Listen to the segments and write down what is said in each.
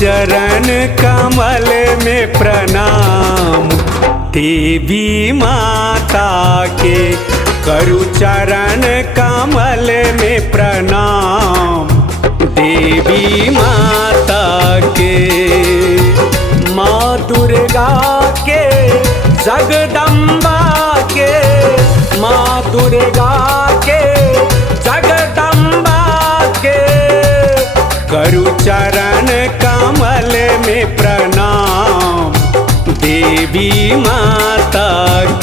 चरण कमल में प्रणाम देवी माता के, करु चरण कमल में प्रणाम देवी माता के। माँ दुर्गा के जगदम्बा के, माँ दुर्गा के जगदम्बा के, करु चरण कमल में प्रणाम देवी माता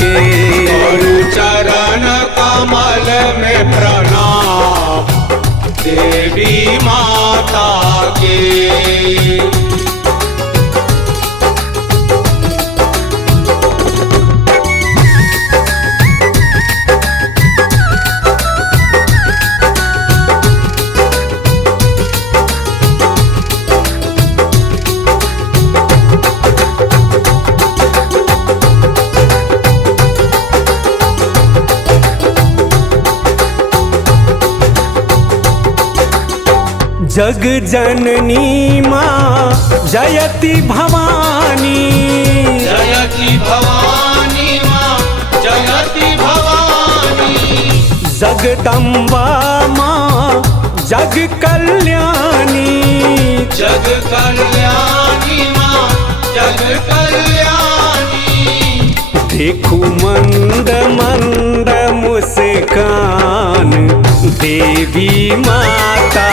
के। करु चरण कमल में प्रणाम देवी माता के। जग जननी माँ जयति भवानी, जयति भवानी माँ जयति भवानी। जगदम्बा माँ जग कल्याणी, जग कल्याणी माँ जग कल्याणी। देखू मंद मंद मुस्कान देवी माता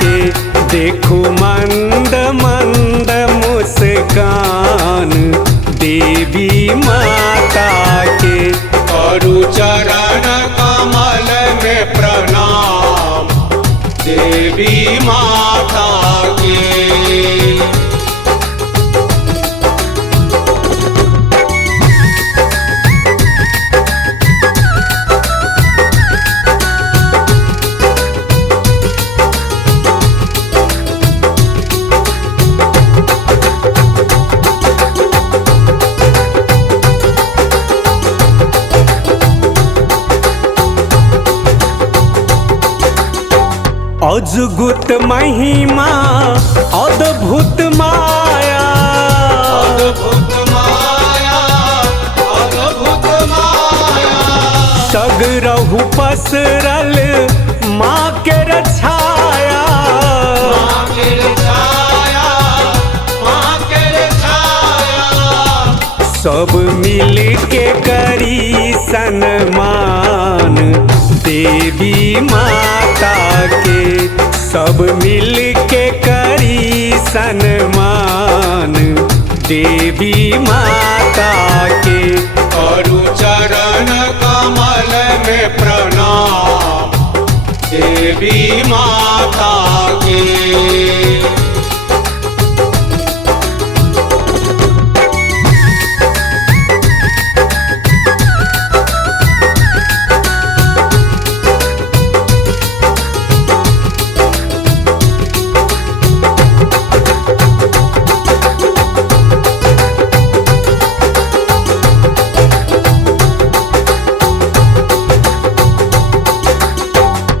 के, देखू मंद मंद मुस्कान देवी माता के। करु चरण कमल में प्रणाम देवी माता के। अद्भुत महिमा अद्भुत माया, अद्भुत माया अद्भुत माया। सगरहु पसरल माँ के रछाया, माँ के छाया माँ के छाया। सब मिल के करी सन्मान देवी माता के, सब मिल के करी सन्मान देवी माता के। करु चरण कमल में प्रणाम देवी माता के।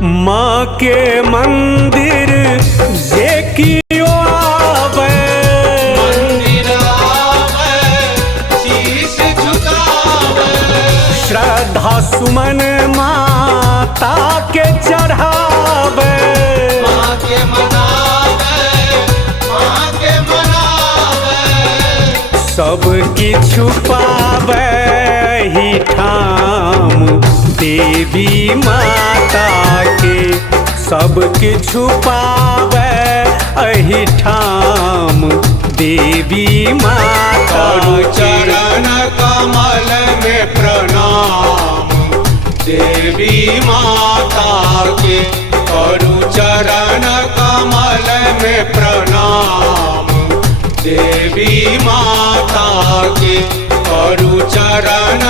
माँ के मंदिर जे कियो आवे, मंदिर आवे शीश झुकावे। श्रद्धा सुमन माता के चढ़ावे, माँ के मनावे माँ के मनावे। सब किछु पावे ही ठाम देवी माता के, सब किछु पावे एहि ठाम देवी माता करु के। चरण कमल में प्रणाम देवी माता के। करु चरण कमल में प्रणाम देवी माता के। करु चरण